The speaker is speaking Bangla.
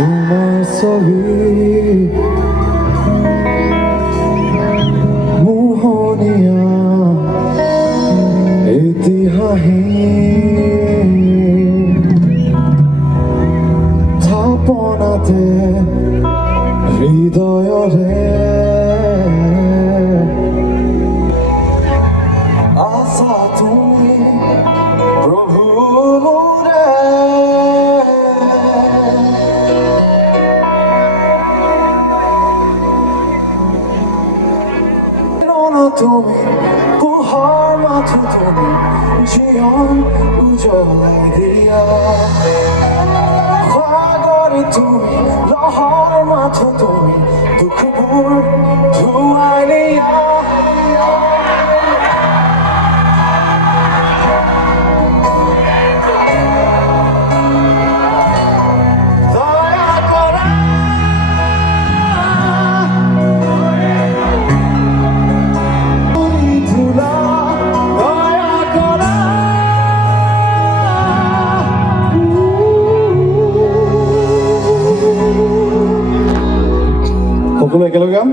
তোমার ছবি মোহনীয়া ঐতিহাসিক থাপনাতে হৃদয়ৰে আছা তুমি প্ৰভু মোৰে তুমি পোহৰ মাথো তুমি জীৱন উজ্বলাই দিয়া সাগৰে তুমি লহৰ মাথো তুমি দুখবোৰ ধুৱাই নিয়া সকলো একেলগে গাম।